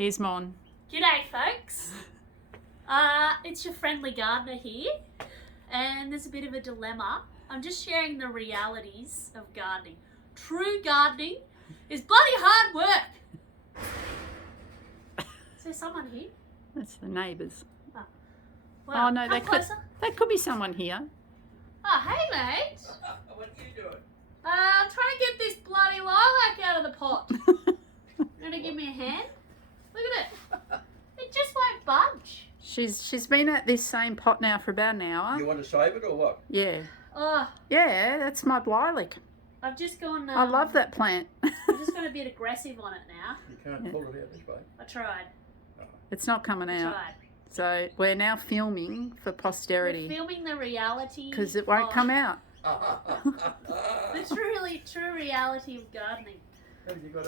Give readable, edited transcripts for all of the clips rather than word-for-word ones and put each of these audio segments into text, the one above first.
Here's Mon. G'day folks, it's your friendly gardener here, and there's a bit of a dilemma. I'm just sharing the realities of gardening. True gardening is bloody hard work. Is there someone here? That's the neighbours. Well, Oh no, come closer. that could be someone here. Oh, hey mate. What are you doing? I'm trying to get this bloody lilac out of the pot. You want to give me a hand? Look at it. It just won't budge. She's been at this same pot now for about an hour. You want to save it or what? Yeah. Oh, Yeah, that's my lilac. I've just gone. I love that plant. I've just gone a bit aggressive on it now. You can't pull it out this way. I tried. It's not coming out. So we're now filming for posterity. We're filming the reality. Because it won't come out. The true reality of gardening. Have you got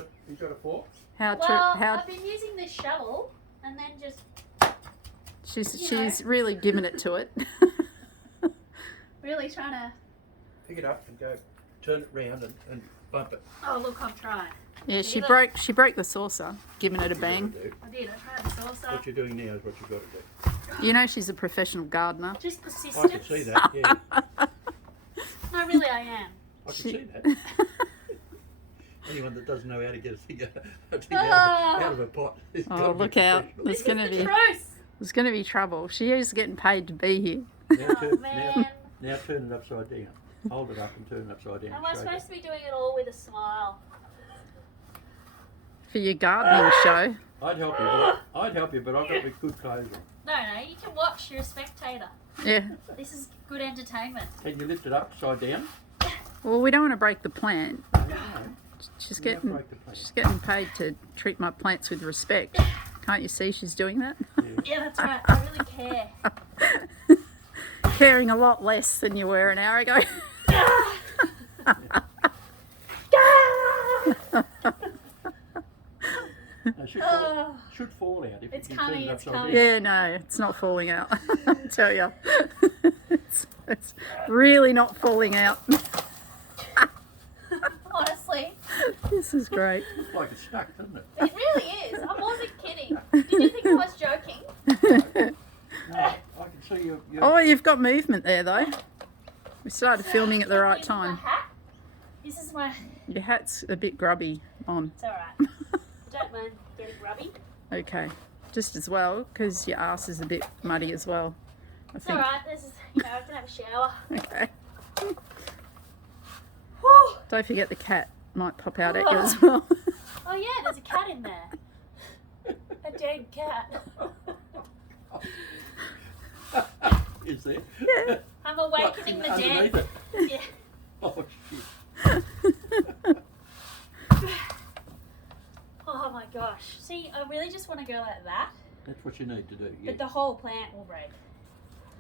a fork? I've been using this shovel and then just. She's really giving it to it. Really trying to. Pick it up and go, turn it round and bump it. Oh look, I'm trying. Yeah, she broke the saucer, giving it a bang. I did. I tried the saucer. What you're doing now is what you've got to do. You know she's a professional gardener. Just I persistence. can see that. Yeah, No, really, I am. I can see that. Anyone that doesn't know how to get a thing out of a pot. Is Oh, gotta be look out! professional. There's Truth. gonna be trouble. She is getting paid to be here. Oh man. Now turn it upside down. Hold it up and turn it upside down. Am I straight supposed to be doing it all with a smile? For your gardening show. I'd help you, but I've got good clothes on. No, you can watch. You're a spectator. Yeah. This is good entertainment. Can you lift it upside down? Well, we don't want to break the plant. No. She's You don't getting break the plant. she's getting paid to treat my plants with respect. Can't you see she's doing that? Yeah, that's right. I really care. Caring a lot less than you were an hour ago. It should fall out if It's you coming, turn it it's upside coming. down. Yeah, no, it's not falling out. I tell you, it's really not falling out. Honestly, This is great. Looks like it's stuck, doesn't it? it really is. I wasn't kidding. Did you think I was joking? No, I can see you. Oh, you've got movement there though. We started filming at the right This is time. my hat. This is my. Your hat's a bit grubby on. It's alright. Don't mind getting grubby. Okay, just as well because your ass is a bit muddy as well. I It's think. alright. This is, I can have a shower. Okay. Whew. Don't forget the cat might pop out at you as well. Oh yeah, there's a cat in there. A dead cat. Is there? Yeah. I'm awakening the Underneath dead. it? Yeah. Oh, shit. Oh my gosh. See, I really just want to go like that, That's what you need to do. Yeah. but the whole plant will break.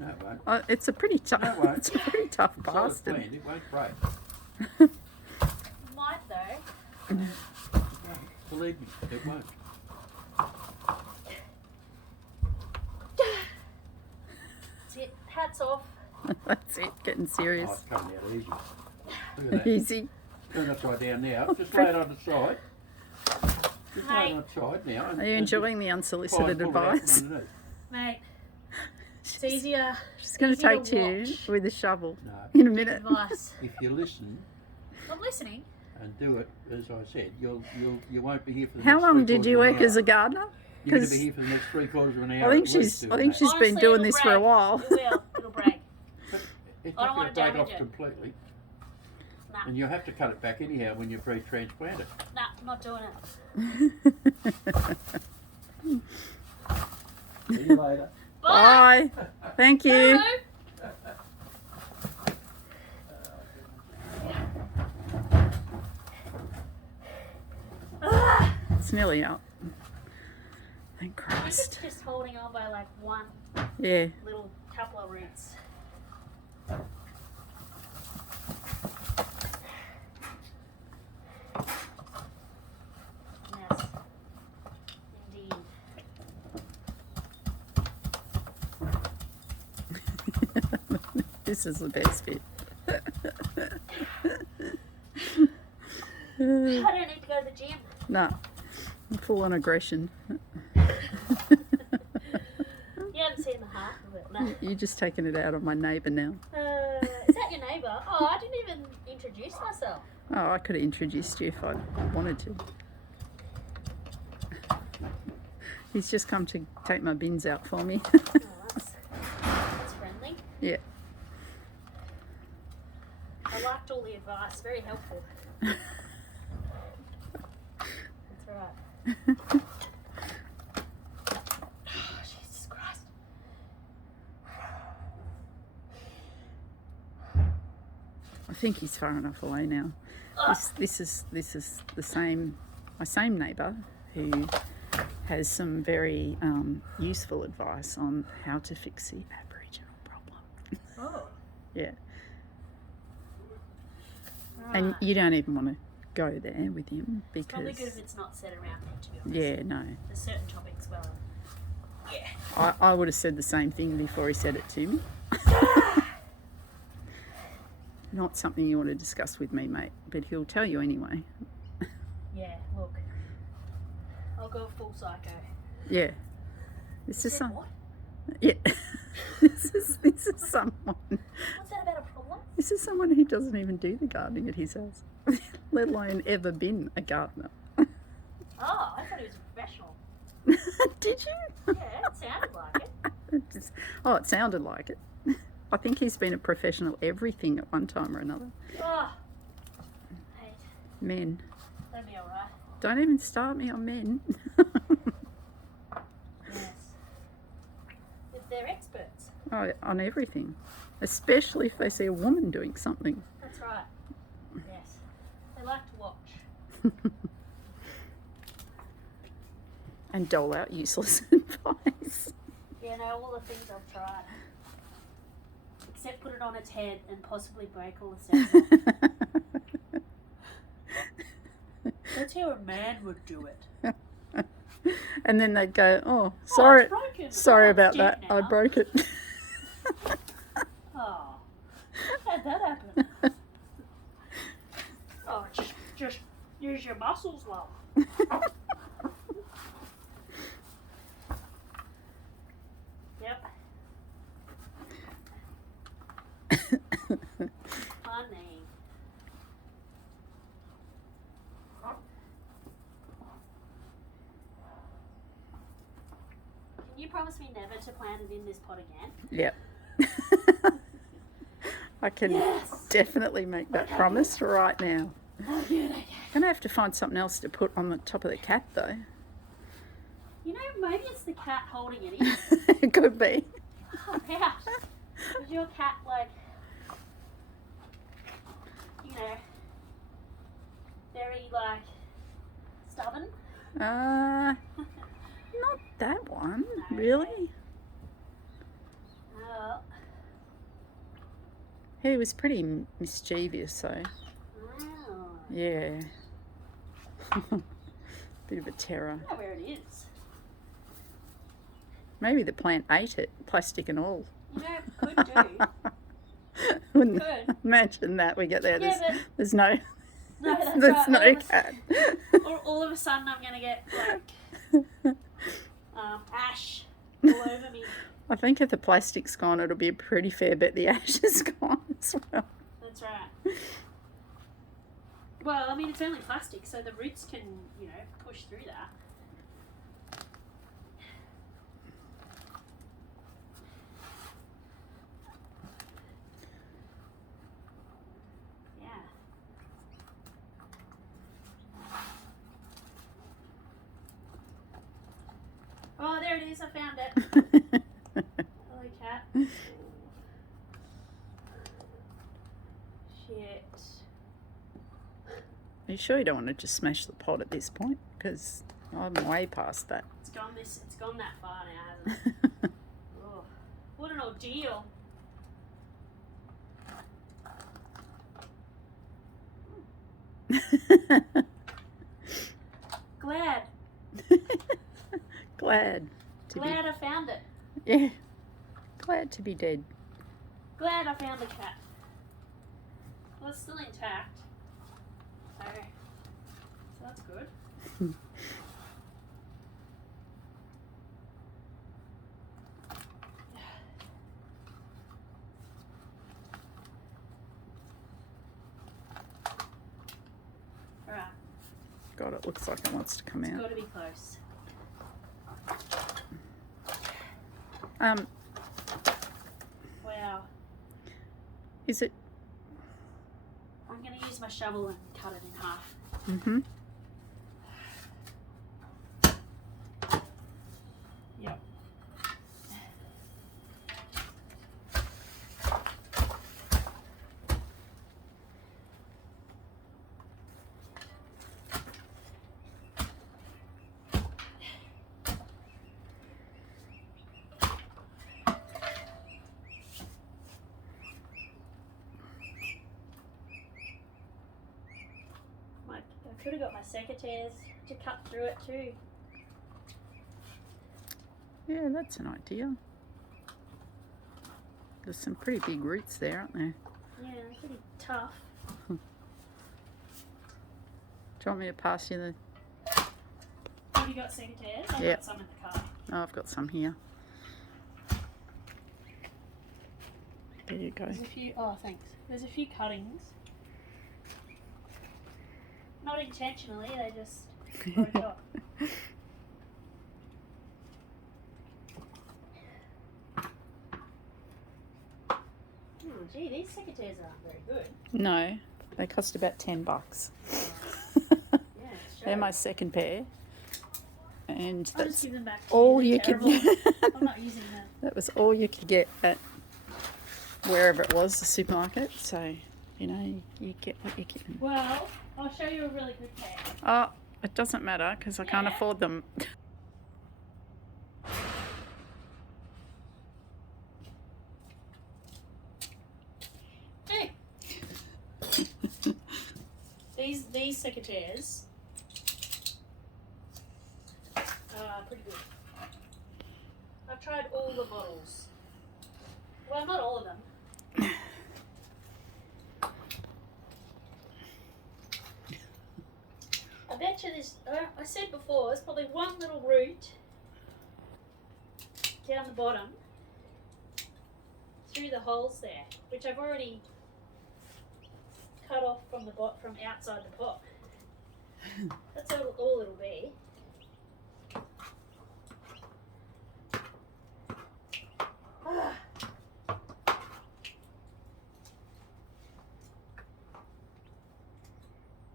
No, it won't. Oh, it's a pretty tough. No, it won't. It's a pretty tough Solid bastard. plant, it won't break. Might though. No, believe me, it won't. That's it. Hats off. That's it. Getting Oh, serious. it's coming out easy. Look at that. Easy. Turn it upside down now. Just lay it on the side. Just lay it on the side now. Are you enjoying the unsolicited pull it out from advice? underneath. Mate, it's easier. She's going to easier take to you watch. with a shovel No, in a minute. Advice. if you listen I'm listening. and do it as I said, you won't be here for the How next long 3/4 did you of an work as hour. a gardener? You're going to 'Cause be here for the next 3/4 of an I hour. think at least she's doing been Honestly, doing it'll this for a break. while. It will. It'll break. But it's I not don't going wanna to break damage off it. completely. Nah, And you'll have to cut it back anyhow when you pre-transplant it. nah, I'm not doing it. See you later. Bye. Bye. Thank you. Hello. Ah, It's nearly out. Thank I think it's Christ. just holding on by like one Yeah. little couple of roots. Yes, indeed. This is the best bit. I don't need to go to the gym. No. Full on aggression. You haven't seen the half of it, no. You're just taking it out on my neighbour now. Is that your neighbour? Oh, I didn't even introduce myself. Oh, I could have introduced you if I wanted to. He's just come to take my bins out for me. Oh, that's friendly. Yeah. I liked all the advice, very helpful. That's right. Oh, Jesus Christ. I think he's far enough away now. This is the same my same neighbour who has some very useful advice on how to fix the Aboriginal problem. Oh. Yeah. Right. And you don't even want to go there with him It's probably because good if it's not said around me, to be honest. yeah, no. There's certain topics where yeah. I would have said the same thing before he said it to me. Not something you want to discuss with me, mate, but he'll tell you anyway. Yeah, look. I'll go full psycho. Yeah. This You is said some what? yeah. this is someone What's that about a problem? this is someone who doesn't even do the gardening at his house. Let alone ever been a gardener. Oh, I thought he was a professional. Did you? Yeah, it sounded like it. Oh, it sounded like it. I think he's been a professional everything at one time or another. Oh. Hey, Men. that'd be alright. Don't even start me on men. Yes. If they're experts. Oh, on everything. Especially if they see a woman doing something. That's right. Yes. They like to watch. And dole out useless advice. Yeah, no, all the things I've tried. Except put it on its head and possibly break all the cells off. That's how a man would do it. And then they'd go, oh, sorry, it's broken. sorry Oh, about it's that. dead I now." broke it. Oh, how'd that happen? Oh, just use your muscles, love. Yep. Funny. Can you promise me never to plant it in this pot again? Yep. I can Yes. definitely make that promise right now. Oh, good, okay. Gonna have to find something else to put on the top of the cat though. You know, maybe it's the cat holding it in. It could be. Oh, ouch. Is your cat like, you know, very like stubborn? Not that one, No. really. Oh. He was pretty mischievous, so Oh. yeah. Bit of a terror. I don't know where it is. Maybe the plant ate it, plastic and all. You know, it could do. Wouldn't Could. imagine that we get there. Yeah, but There's no, no, that's there's right. no cat. All of a sudden, I'm gonna get like ash all over me. I think if the plastic's gone, it'll be a pretty fair bit the ash is gone as well. That's right. Well, I mean, it's only plastic, so the roots can, you know, push through that. Yeah. Oh, there it is. I found it. Hello, cat. Shit. Are you sure you don't want to just smash the pot at this point? Because I'm way past that. It's gone that far now, hasn't it? Oh, what an ordeal. Glad. Glad to Glad I found it. be. Yeah. Glad to be dead. Glad I found the cat. Well, it's still intact. So that's good. it looks like it wants to come It's out. got to be close. Wow. Is it? I'm going to use my shovel and cut it in half. Mm-hmm. Yep. I could have got my secateurs to cut through it too. Yeah, that's an idea. There's some pretty big roots there, aren't there? Yeah, they're pretty tough. Do you want me to pass you the... Have you got secateurs? I've Yep. got some in the car. Oh, I've got some here. There you go. There's a few, oh thanks. There's a few cuttings. Not intentionally, they just broke off. Oh gee, these secateurs aren't very good. No, they cost about $10. Yeah, They're my second pair. And I'll just that's give them back to all you. you They're could terrible. get. I'm not using them. That was all you could get at wherever it was, the supermarket. So, you know, you get what you get. Well, I'll show you a really good pair. Oh, it doesn't matter because I can't Yeah. afford them. Hey. These secateurs are pretty good. I've tried all the models. Well, not all of them. I bet you there's, I said before, there's probably one little root down the bottom through the holes there, which I've already cut off from the from outside the pot. That's all it'll be. Ah.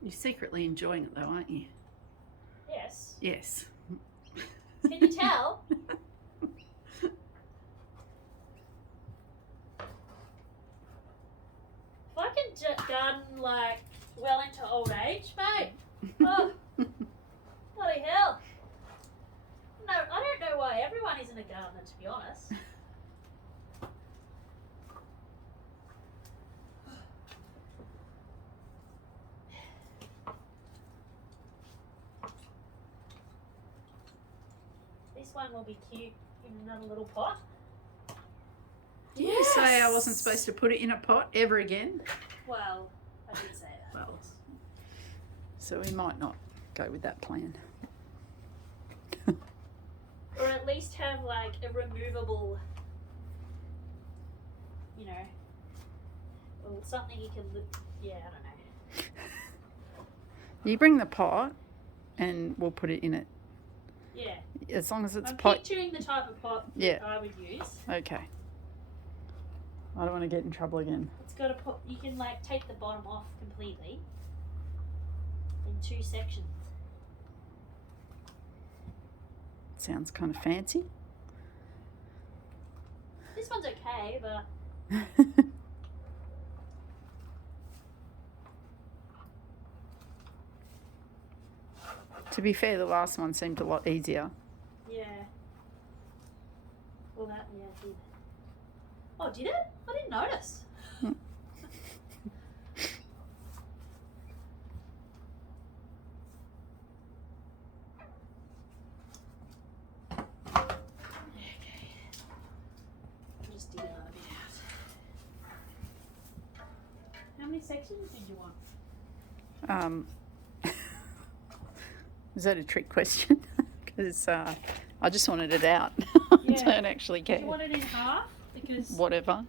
You're secretly enjoying it though, aren't you? Yes. Yes. Can you tell? If I can garden like well into old age, mate. Oh, bloody hell. No, I don't know why everyone isn't a gardener, to be honest. This one will be cute in another little pot. Did you say I wasn't supposed to put it in a pot ever again? Well, I did say that. Well, so we might not go with that plan. Or at least have like a removable, you know, or something you can yeah, I don't know. You bring the pot and we'll put it in it. Yeah. As long as it's I'm pot. picturing the type of pot Yeah. I would use. Okay. I don't want to get in trouble again. It's got a pot, you can like take the bottom off completely in 2 sections. Sounds kind of fancy. This one's okay, but To be fair, the last one seemed a lot easier. yeah. Well, that, yeah, it did. Oh, did it? I didn't notice. Okay. I'll just dig another bit out. How many sections did you want? Is that a trick question? Because I just wanted it out. Yeah. I don't actually Do care. you want it in half? Because Whatever.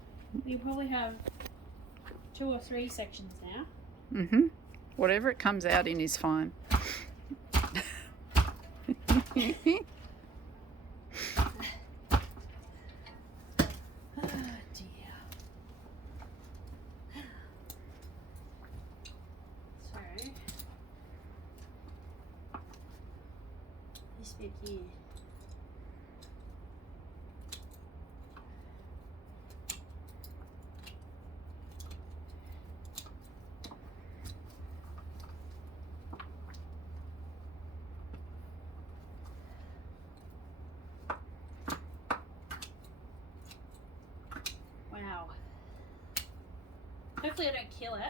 you probably have 2 or 3 sections now. Whatever it comes out in is fine. dear. So, this bit here. Wow. Hopefully I don't kill it.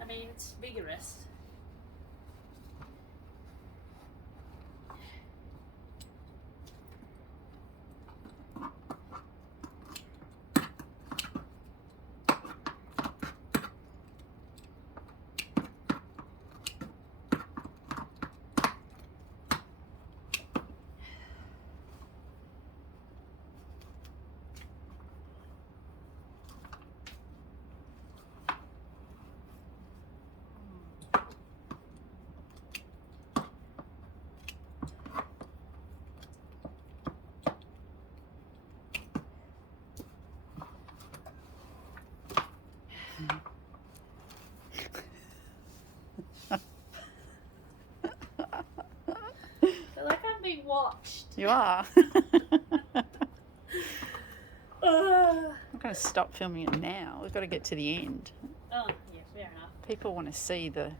I mean, it's vigorous. I feel like I'm being watched. You are. Oh, I'm going to stop filming it now. We've got to get to the end. yeah, fair enough. People want to see the...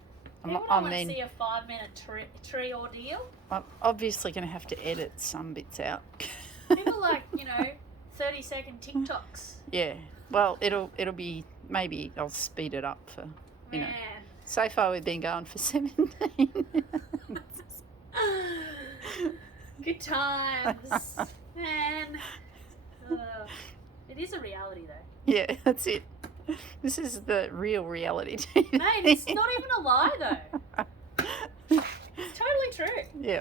People don't want to see a 5-minute tree ordeal. I'm obviously going to have to edit some bits out. People like, 30-second TikToks. Yeah. Well, it'll be... Maybe I'll speed it up for... You know. Man. So far we've been going for 17. Good times. Man. It is a reality though. Yeah, that's it. This is the real reality TV. Mate, it's not even a lie though. It's totally true. Yeah.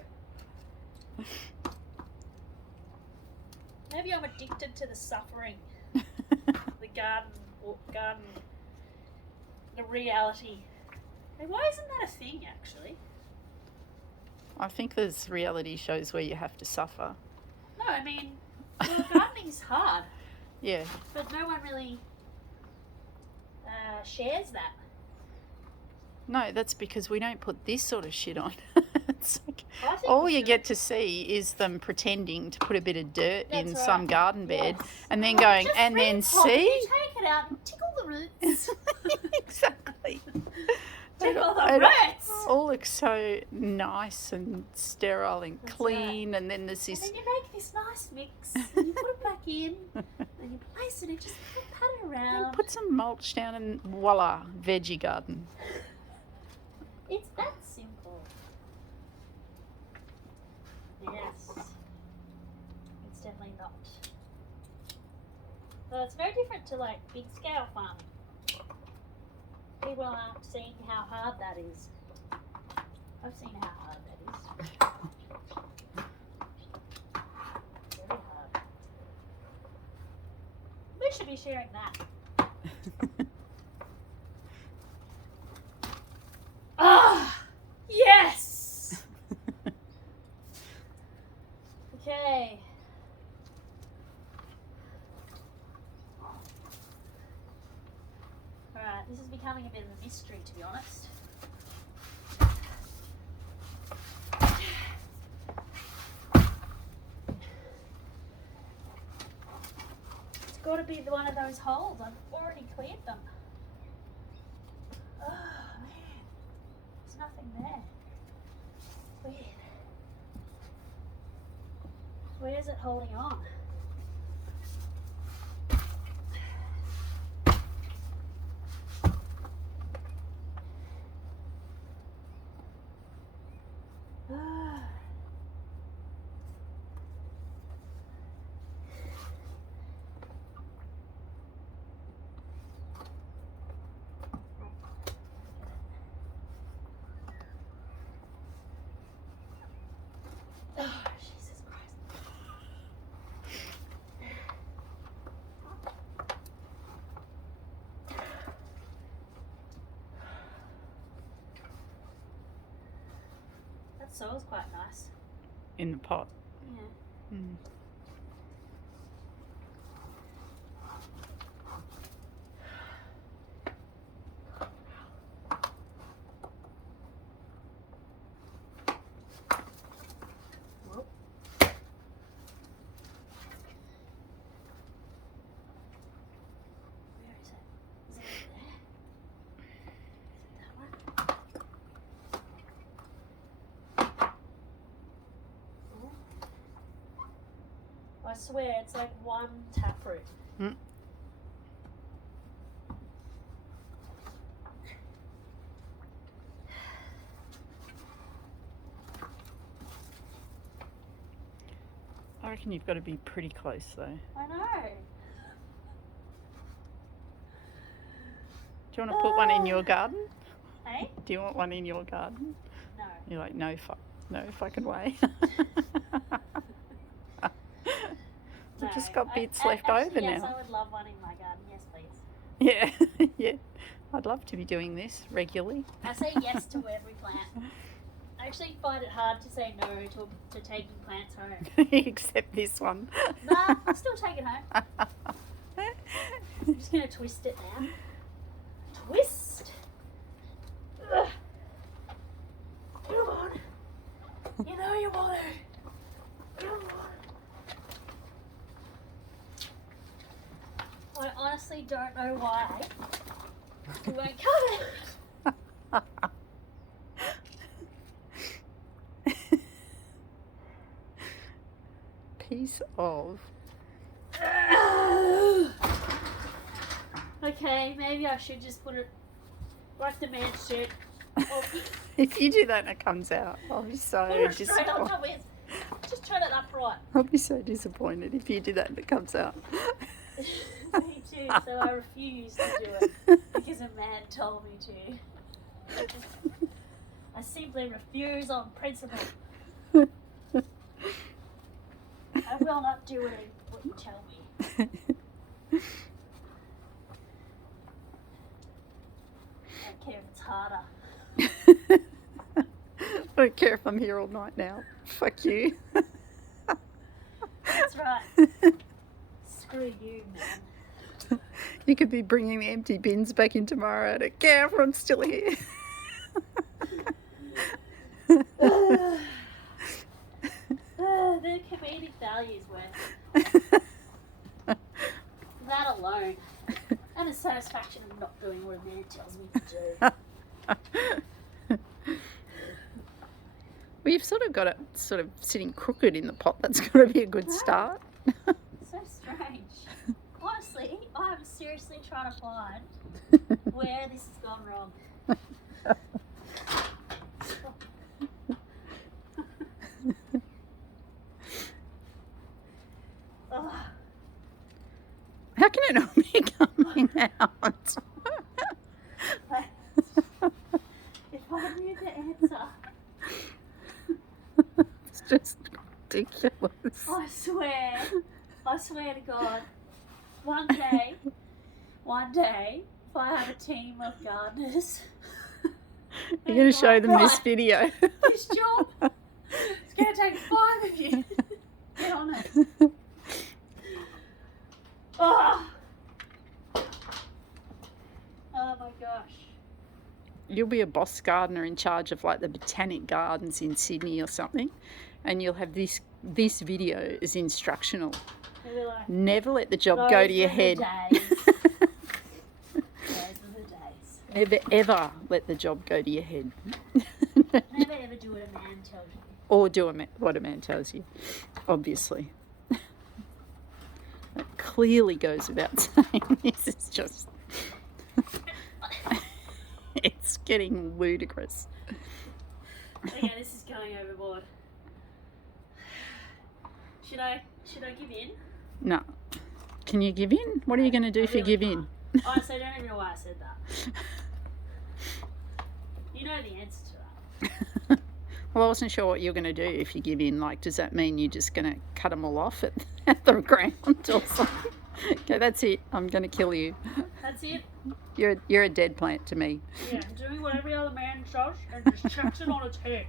Maybe I'm addicted to the suffering. The garden, the reality. Hey, why isn't that a thing actually? I think there's reality shows where you have to suffer. No, I mean, gardening's hard, Yeah. but no one really shares that. No, that's because we don't put this sort of shit on. It's like, I think all we you should. get to see is them pretending to put a bit of dirt in That's some right. garden bed, Yes. and then Oh, going, just and then repot it, see? you take it out and tickle the roots. Exactly. Tickle the It roots. all looks so nice and sterile and That's clean, and then there's And this. then you make this nice mix, and you put it back in, and you place it, and just pat it And around. put some mulch down, and voila, veggie garden. It's that simple. Yes. It's definitely not. Well, it's very different to like big scale farming. People aren't seeing how hard that is. I've seen how hard that is. Very hard. We should be sharing that. Ah, yes. Okay. Alright, this is becoming a bit of a mystery, to be honest. It's got to be one of those holes. I've already cleared them. Oh, man. There's nothing there. Weird. Where's it holding on? Ah. Oh, Jesus Christ. soil's quite nice. In the pot. Yeah. Mm. Whoop. Where is it? Is it over there? Is it that one? Oh. I swear it's like one taproot. Mm. I reckon you've got to be pretty close though. I know. Do you want to put one in your garden? Hey? Do you want one in your garden? No. You're like, no fucking way. We've just got bits left over yes, now. I would love one in my garden. Yes, please. Yeah, yeah. I'd love to be doing this regularly. I say yes to every plant. I actually find it hard to say no to taking plants home. Except this one. Nah, I'll still take it home. I'm just going to twist it now. Twist! Ugh. Come on. You know you want to. Come on. I honestly don't know why we won't cut it. Piece of. Okay, maybe I should just put it like the man should. If you do that and it comes out, I'll be Put so it straight on disappointed. top of it. Just turn it upright. I'll be so disappointed if you do that and it comes out. Me too, so I refuse to do it because a man told me to. I simply refuse on principle. I will not do what you tell me. I don't care if it's harder. I don't care if I'm here all night now. Fuck you. That's right. Screw you, man. You could be bringing the empty bins back in tomorrow. I don't care if I'm still here. The comedic value is worth it. That alone. And the satisfaction of not doing what a man tells me to do. Well, you've sort of got it sort of sitting crooked in the pot. That's got to be a good start. So strange. Honestly, I'm seriously trying to find where this has gone wrong. Ugh. How can it not be coming out? If I knew the answer, It's just ridiculous. I swear to God, one day, if I have a team of gardeners, You're going to show them this right, video. this job, it's going to take 5 of you. Get on it. Oh my gosh. You'll be a boss gardener in charge of like the botanic gardens in Sydney or something, and you'll have this video as instructional. Maybe like, Never let the job those go to your were the head. days. Those were the days. Never ever let the job go to your head. Never ever do what a man tells you. Or do what a man tells you, obviously. That clearly goes without saying. This is just... It's getting ludicrous. Okay, this is going overboard. Should I give in? No. Can you give in? What are you going to do if you really give in? Honestly, I don't even know why I said that. You know the answer to that. Well, I wasn't sure what you're going to do if you give in. Like, does that mean you're just going to cut them all off at the ground or something? Okay, that's it. I'm going to kill you. That's it. You're a dead plant to me. Yeah, doing what every other man does and just chucks it on its head.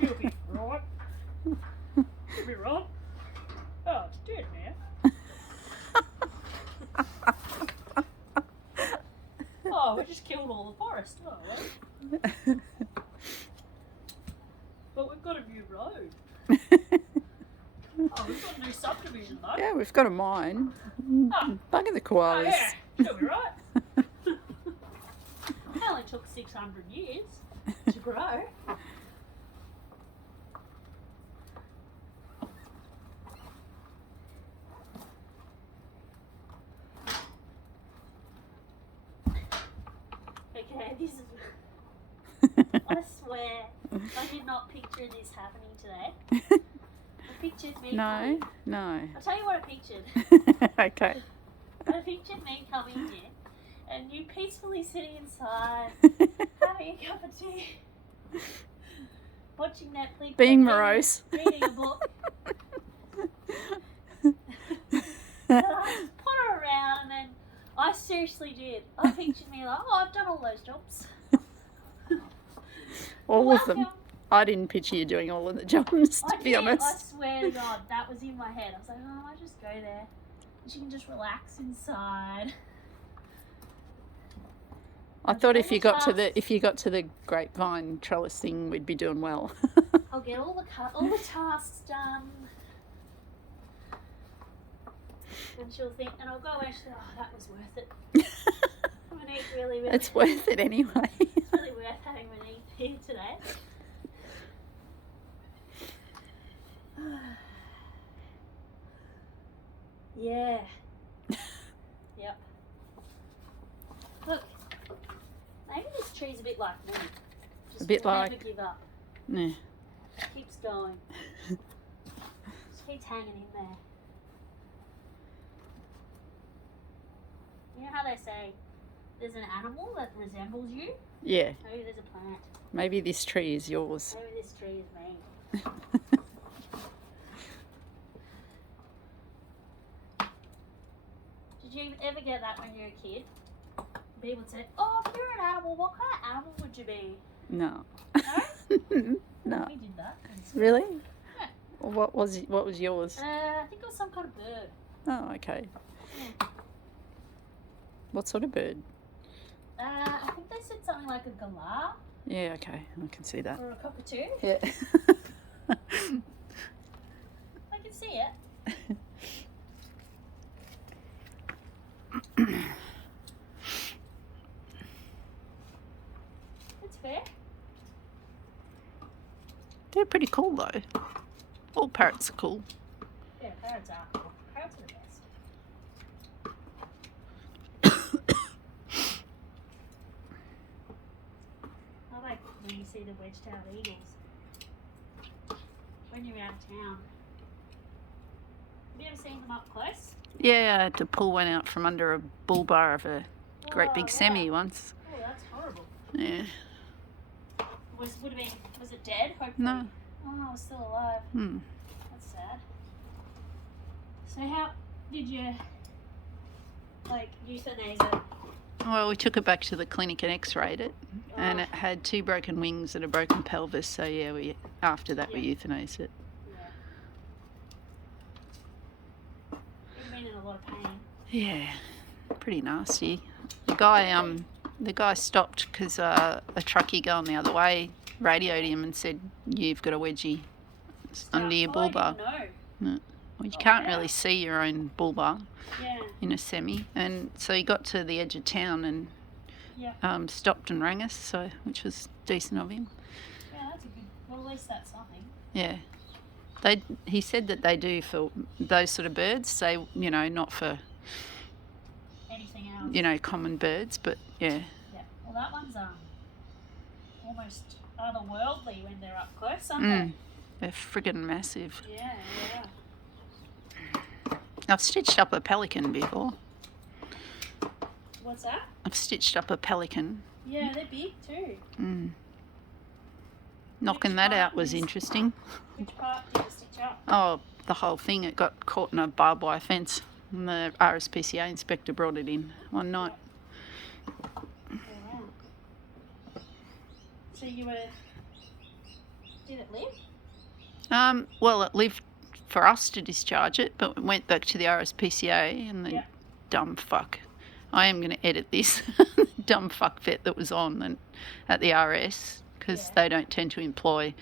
She'll be right. She'll be right. Oh, it's dead now. Oh, we just killed all the forest. Oh, well. But we've got a new road. Oh, we've got a new subdivision though. Yeah, we've got a mine. Oh. Bugger the Oh, koalas. yeah. She'll be right. It only took 600 years to grow. Okay, this is... I swear, I did not picture this happening today. I pictured me coming. No. I'll tell you what I pictured. Okay. I pictured me coming here and you peacefully sitting inside, having a cup of tea, watching Netflix, Being and morose. reading a book. And I just put her around, and then I seriously did. I pictured me like, oh, I've done all those jobs. All of them. Welcome. I didn't picture you doing all of the jobs, to I be did. honest. I swear to God, that was in my head. I was like, oh, I might just go there. And she can just relax inside. I thought if you got to the grapevine trellis thing, we'd be doing well. I'll get all the tasks done. And she'll think, and I'll go away and she'll say, oh, that was worth it. I'm gonna eat really, really. It's worth it anyway. It's really worth having an eat here today. Yeah. Yep. Look, maybe this tree's a bit like me. Just A bit will like- never give up. Yeah. Keeps going. Just keeps hanging in there. You know how they say there's an animal that resembles you? Yeah. Maybe there's a plant. Maybe this tree is yours. Maybe this tree is me. Did you ever get that when you were a kid? People would say, oh, if you're an animal, what kind of animal would you be? No. No? No. We did that. in school. Really? Yeah. What was yours? I think it was some kind of bird. Oh, okay. Yeah. What sort of bird? I think they said something like a galah Yeah, okay. I can see that. or a cockatoo. Yeah. I can see it. It's fair. They're pretty cool though. All parrots are cool. Yeah, parrots are cool. Parrots are the best. I like when you see the wedge-tailed eagles when you're out of town. Have you ever seen them up close? Yeah, I had to pull one out from under a bull bar of a great big Oh, semi yeah. once. Oh, that's horrible. Yeah. Was it dead? Hopefully. No. Oh, it was still alive. Hmm. That's sad. So how did you euthanize it? Well, we took it back to the clinic and x-rayed it, and it had 2 broken wings and a broken pelvis. So yeah, we Yeah. euthanized it. Yeah. You've been in a lot of pain. Yeah, pretty nasty. The guy stopped because a truckie going the other way radioed him and said, "You've got a wedgie under your bull bar." I didn't know. Well, you Oh, can't yeah. really see your own bull bar Yeah. in a semi, and so he got to the edge of town and Yeah. stopped and rang us, so which was decent of him. Yeah, that's a good. Well, at least that's something. Yeah, he said that they do for those sort of birds. They, not for Anything else? common birds, but yeah. Yeah. Well, that one's almost otherworldly when they're up close, aren't Mm. They're friggin' massive. they? Yeah. Yeah. I've stitched up a pelican before. What's that? I've stitched up a pelican. Yeah, they're big too. Mm. Knocking that out was interesting. Which part did you stitch up? Oh, the whole thing. It got caught in a barbed wire fence. And the RSPCA inspector brought it in one night. Oh, wow. So you were... Did it live? Well, it lived for us to discharge it, but it went back to the RSPCA, and the dumb fuck. I am going to edit this. Dumb fuck vet that was on and at the RS, because they don't tend to employ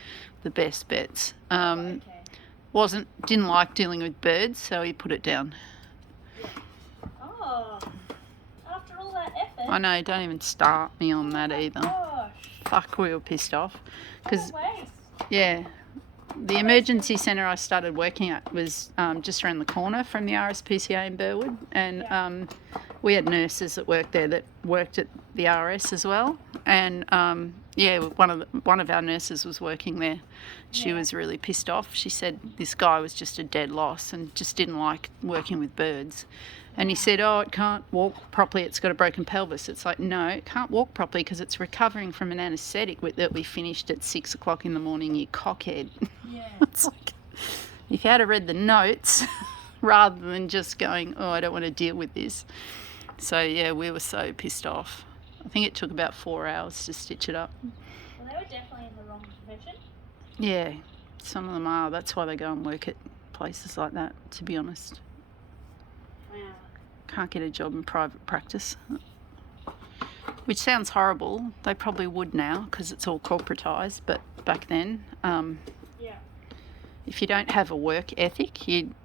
the best vets. Didn't like dealing with birds, so he put it down. Oh, after all that effort. I know, don't even start me on that either. Gosh. Fuck, we were pissed off. Because, What a waste. yeah, the emergency centre I started working at was just around the corner from the RSPCA in Burwood, and we had nurses that worked there that worked at the RS as well, and one of our nurses was working there. She was really pissed off. She said this guy was just a dead loss and just didn't like working with birds. And he said, oh, it can't walk properly, it's got a broken pelvis. It's like, no, it can't walk properly because it's recovering from an anaesthetic that we finished at 6 o'clock in the morning, you cockhead. Yeah. It's like, if you had read the notes rather than just going, oh, I don't want to deal with this. So, yeah, we were so pissed off. I think it took about 4 hours to stitch it up. Well, they were definitely in the wrong profession. Yeah, some of them are. That's why they go and work at places like that, to be honest. Wow. Can't get a job in private practice. Which sounds horrible. They probably would now because it's all corporatised, but back then, if you don't have a work ethic,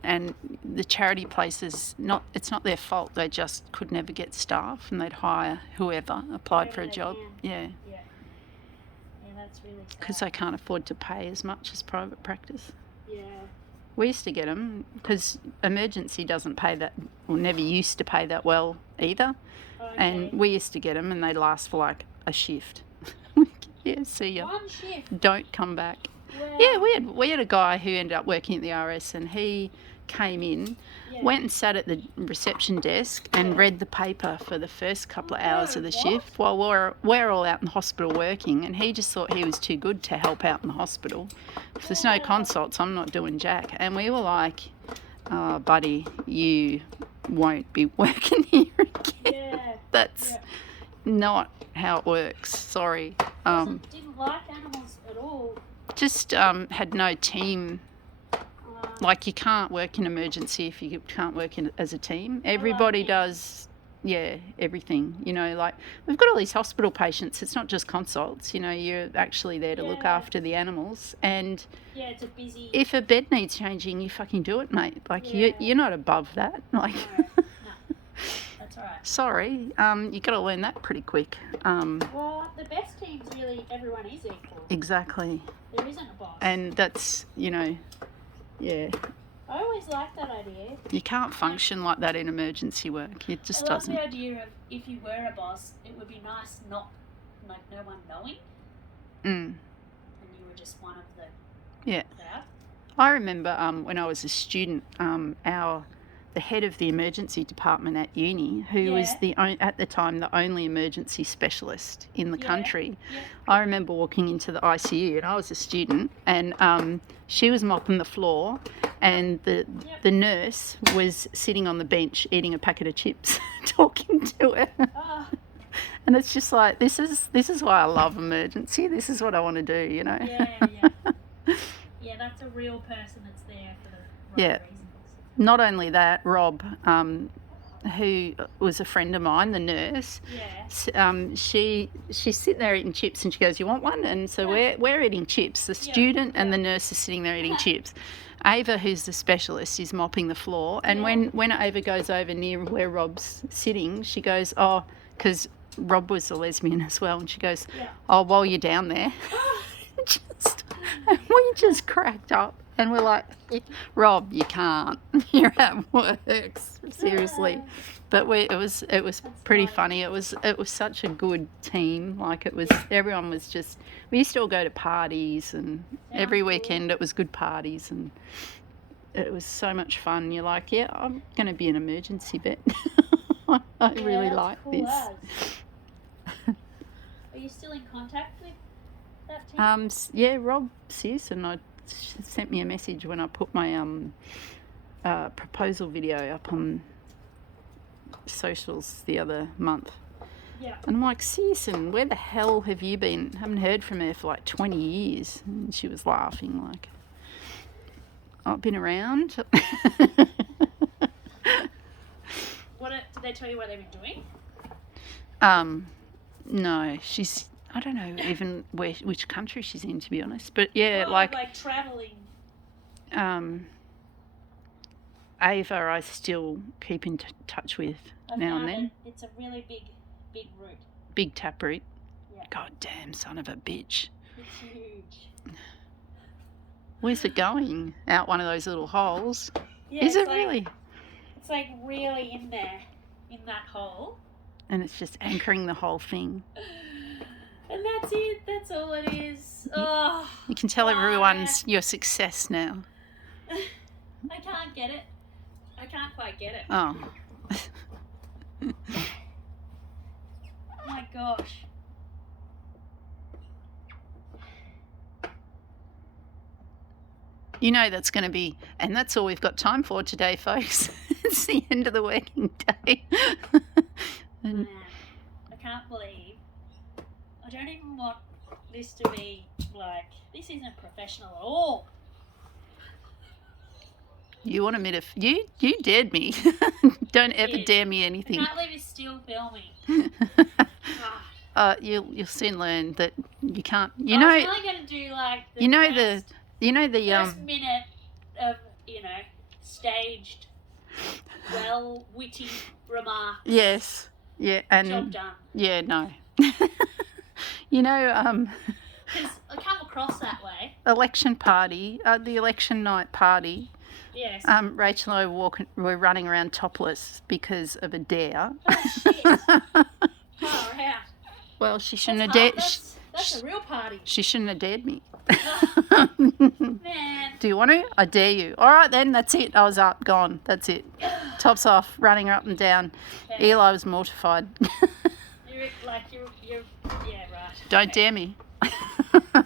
and the charity places, it's not their fault. They just could never get staff, and they'd hire whoever applied for a job. Yeah. Yeah, that's really sad. Because they can't afford to pay as much as private practice. Yeah. We used to get them because emergency doesn't pay that, or never used to pay that well either. Okay. And we used to get them, and they'd last for like a shift. Yeah, see ya. One shift. Don't come back. Wow. Yeah, we had a guy who ended up working at the RS, and he came in, went and sat at the reception desk and read the paper for the first couple of hours of the shift while we're all out in the hospital working, and he just thought he was too good to help out in the hospital. If there's no consults, I'm not doing jack. And we were like, oh, buddy, you won't be working here again. Yeah. That's not how it works. Sorry. Didn't like animals at all. Just had no team. Like, you can't work in emergency if you can't work as a team. Everybody does, everything. You know, like, we've got all these hospital patients. It's not just consults. You know, you're actually there to look after the animals. And it's a busy... if a bed needs changing, you fucking do it, mate. Like, you're not above that. Like, No. That's all right. Sorry, you got to learn that pretty quick. Well, the best teams really, everyone is equal. Exactly. There isn't a boss. And that's, I always like that idea. You can't function like that in emergency work. It just doesn't. I love the idea of if you were a boss, it would be nice not, like, no one knowing. And you were just one of the crowd. I remember when I was a student, the head of the emergency department at uni, who was at the time the only emergency specialist in the country. I remember walking into the ICU, and I was a student, and she was mopping the floor, and the nurse was sitting on the bench eating a packet of chips, talking to her. Oh. And it's just like, this is why I love emergency. This is what I want to do, you know. Yeah, that's a real person that's there for the right reasons. Not only that, Rob, who was a friend of mine, the nurse, she's sitting there eating chips, and she goes, you want one? And so we're eating chips. The student and the nurse are sitting there eating chips. Ava, who's the specialist, is mopping the floor, and when Ava goes over near where Rob's sitting, she goes, oh, because Rob was a lesbian as well, and she goes, oh, while you're down there. And we just cracked up. And we're like, Rob, you can't. You're at work, seriously. But it was pretty funny. It was such a good team. Like, everyone was just. We used to all go to parties, and every weekend it was good parties, and it was so much fun. You're like, yeah, I'm going to be an emergency vet. I really like this. Are you still in contact with that team? Rob Sears, and I sent me a message when I put my proposal video up on socials the other month. Yeah. And I'm like, Searson, where the hell have you been? Haven't heard from her for like 20 years. And she was laughing like, I've been around. Did they tell you what they've been doing? No, she's, I don't know even which country she's in, to be honest. But yeah, like travelling. Ava I still keep in touch with now and then. It's a really big root. Big taproot. Yeah. God damn son of a bitch. It's huge. Where's it going? Out one of those little holes? Yeah, Is it really? It's like really in there, in that hole. And it's just anchoring the whole thing. And that's it. That's all it is. Oh, you can tell everyone's your success now. I can't get it. I can't quite get it. Oh. My gosh. You know that's going to be, and that's all we've got time for today, folks. It's the end of the working day. Man, I can't believe. I don't even want this to be like, this isn't professional at all. You want me to, you dared me. Don't ever dare me anything. I can't believe you're still filming. God. You'll soon learn that you can't, I was really going to do like the first minute of, staged, witty remarks. Yes. Yeah. And job done. Yeah, no. Because I come across that way. Election party, the election night party. Yes. Rachel and I were running around topless because of a dare. Oh, shit. Far out. Well, she shouldn't have dared. That's a real party. She shouldn't have dared me. Man. Do you want to? I dare you. All right, then. That's it. I was up, gone. That's it. Tops off, running her up and down. Okay. Eli was mortified. you're yeah, right. Don't dare me. There's no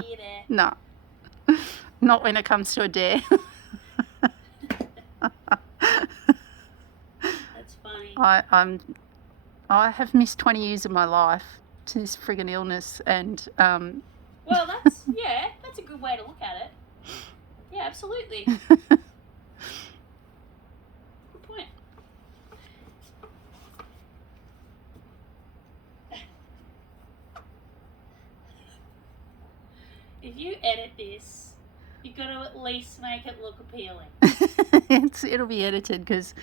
fear there. No. Not when it comes to a dare. That's funny. I have missed 20 years of my life to this friggin' illness, and well, that's a good way to look at it. Yeah, absolutely. Good point. If you edit this, you've got to at least make it look appealing. It'll be edited because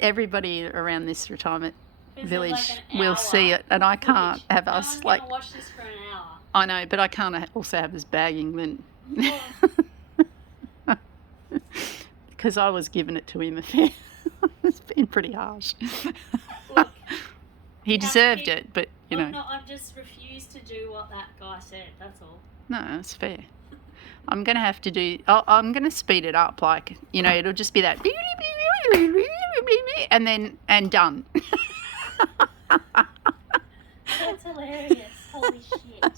everybody around this retirement village will see it, and I can't have us like. I'm watch this for an hour. I know, but I can't also have us bagging then. Because I was giving it to him a fair. It's been pretty harsh. Look, he deserved it, but I just refused to do what that guy said. That's all. No, it's fair. I'm going to have to do, I'm going to speed it up, like, it'll just be that, and done. That's hilarious. Holy shit.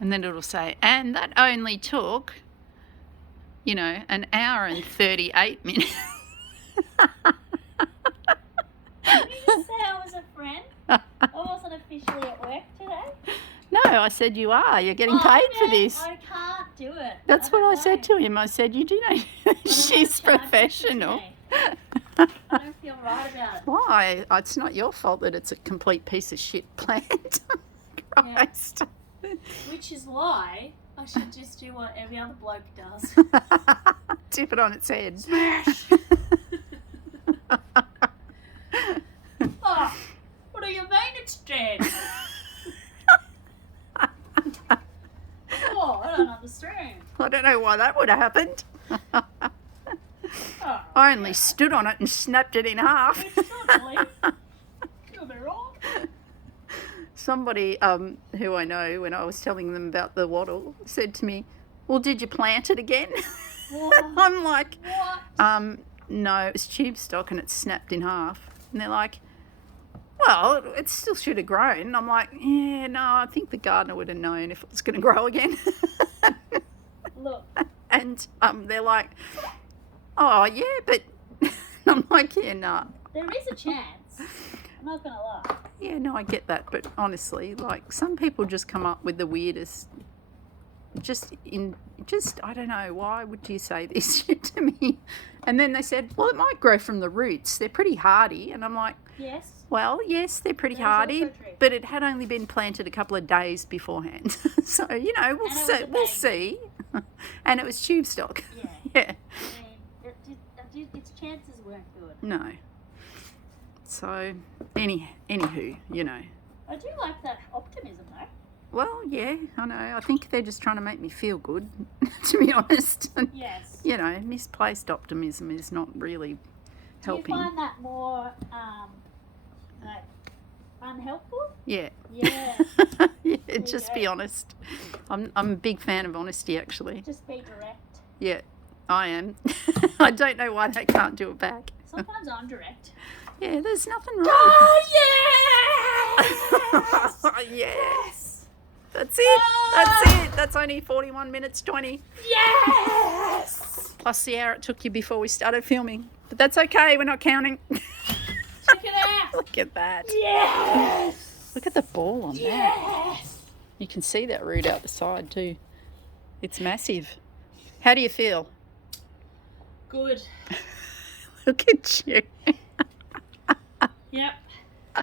And then it'll say, and that only took, an hour and 38 minutes. Did you just say I was a friend? I wasn't officially at work today. No, I said you are. You're getting paid for this. I can't do it. That's what I said to him. I said, you do know she's professional. I don't feel right about it. Why? It's not your fault that it's a complete piece of shit plant. Christ. Yeah. Which is why I should just do what every other bloke does. Tip it on its head. Smash! Oh, what do you mean it's dead? Oh, I don't understand. I don't know why that would have happened. I only stood on it and snapped it in half. You'll be wrong. Somebody who I know, when I was telling them about the wattle, said to me, well, did you plant it again? I'm like, what? No, it was tube stock and it's snapped in half. And they're like, well, it still should have grown. I'm like, yeah, no, I think the gardener would have known if it was going to grow again. Look. And they're like, oh, yeah, but I'm like, yeah, nah. There is a chance. I'm not going to lie. Yeah, no, I get that. But honestly, like, some people just come up with the weirdest, I don't know, why would you say this shit to me? And then they said, well, it might grow from the roots. They're pretty hardy. And I'm like, Yes. well, yes, they're pretty That is hardy, also true. but it had only been planted a couple of days beforehand. So, you know, And it was a we'll baby. see. And it was tube stock. Yeah. Yeah. And its chances weren't good. No. So, anywho, you know. I do like that optimism, though. Well, yeah, I know. I think they're just trying to make me feel good, to be honest. And, Yes. you know, misplaced optimism is not really helping. Do you find that more, like, unhelpful? Yeah. Yeah. Yeah, you just go. be honest. I'm a big fan of honesty, actually. Just be direct. Yeah, I am. I don't know why they can't do it back. Sometimes I'm direct. Yeah, there's nothing wrong. Oh, yes! Yes. That's it. That's it. That's only 41 minutes 20. Yes! Plus the hour it took you before we started filming. But that's okay. We're not counting. Check it out. Look at that. Yes! Look at the ball on that. Yes! You can see that root out the side too. It's massive. How do you feel? Good. Look at you. Yep.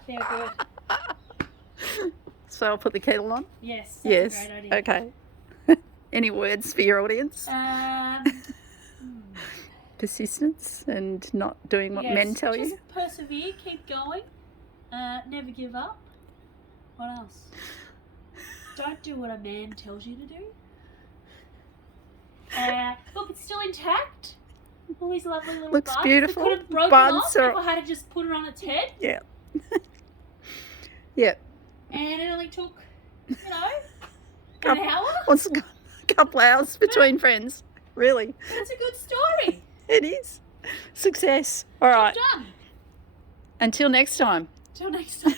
Feel good. So I'll put the kettle on? Yes. That's Yes. a great idea. Okay. Any words for your audience? Persistence and not doing what yes, men tell just you? persevere, keep going, never give up. What else? Don't do what a man tells you to do. Look, it's still intact. All these lovely little Looks buds. beautiful. We could have broken Buds off are- if I had to just put it on its head. Yeah. Yeah. And it only took, you know, Couple- an hour. What's a couple hours between friends? Really? But it's a good story. It is. Success. All right. Done. Until next time. Till next time.